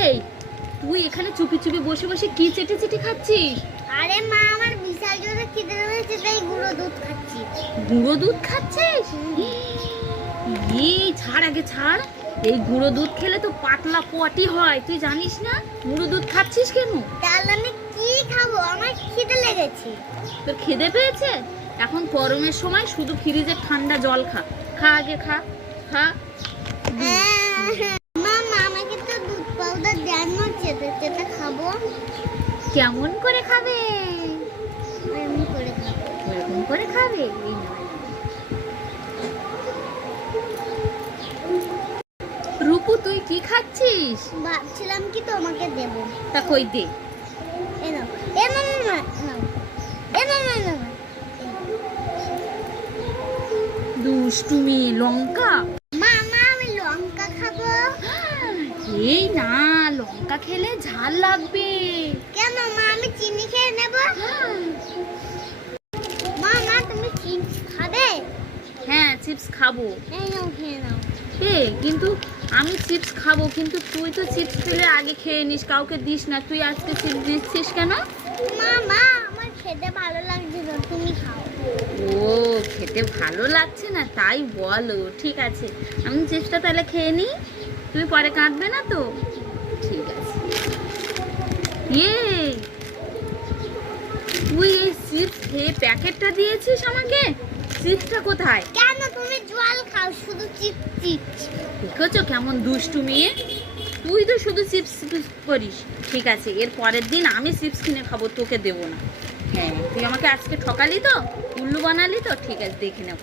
এই তুই এখানে চুপি চুপি বসে বসে কি চেটে চেটে খাচ্ছিস? আরে মা, আমার বিশাল জোরে খিদে পেয়েছে, তাই গুঁড়ো দুধ খাচ্ছি। গুঁড়ো দুধ খাচ্ছিস? এই ছাড়, আগে ছাড়। এই গুঁড়ো দুধ খেলে তো পাতলা পটি হয়, তুই জানিস না? গুঁড়ো দুধ খাচ্ছিস কেন? তাহলে আমি কি খাবো? আমার খিদে লেগেছে। তোর খিদে পেয়েছে? এখন গরমের সময় শুধু ফ্রিজে ঠান্ডা জল খা। খা, আগে খা, খা। মামা, আমাকে তো দুধ পাউডার দেন না, চেটে চেটে খাবো। কেমন করে খাবে? এমনি করে খাবো। এরকম করে খাবে? এই না। রূপু, তুই কি খাচ্ছিস? ভাবছিলাম কি তোমাকে দেব। তা কই দে। এ নাও, এ মামা, নাও, এ মামা, নাও। দুষ্টু মেয়ে, লঙ্কা। মামা, আমি লঙ্কা খাবো। এই না, লঙ্কা খেলে ঝাল লাগবে। কেন মা, আমি চিনি খেয়ে নেব। মামা, তুমি চিপস খাবে? হ্যাঁ, চিপস খাবো। এই নাও, খেয়ে নাও। কিন্তু আমি চিপস খাবো, কিন্তু তুই তো চিপস খেলে আগে খেয়ে নিস, কাউকে দিস না। তুই আজকে চিপস দিচ্ছিস কেন? মামা, আমার খেতে ভালো লাগছে না, তুমি খাও। ও, খেতে ভালো লাগছে না তাই বলো? ঠিক আছে, আমি চিপসটা তাহলে খেয়ে নিই। তুমি পরে কাঁদবে না তো? ঠিক আছে। তুই এই চিপস খেয়ে প্যাকেটটা দিয়েছিস আমাকে? চিপসটা কোথায়? কেন, তুমি জল খাও, শুধু চিপস চিপস। দেখেছো কেমন দুষ্টু মেয়ে? তুই তো শুধু চিপস করিস। ঠিক আছে, এর পরের দিন আমি চিপস কিনে খাবো, তোকে দেবো না। হ্যাঁ, তুই আমাকে আজকে ঠকালি তো, উল্লু বানালি তো। ঠিক আছে, দেখে নেব।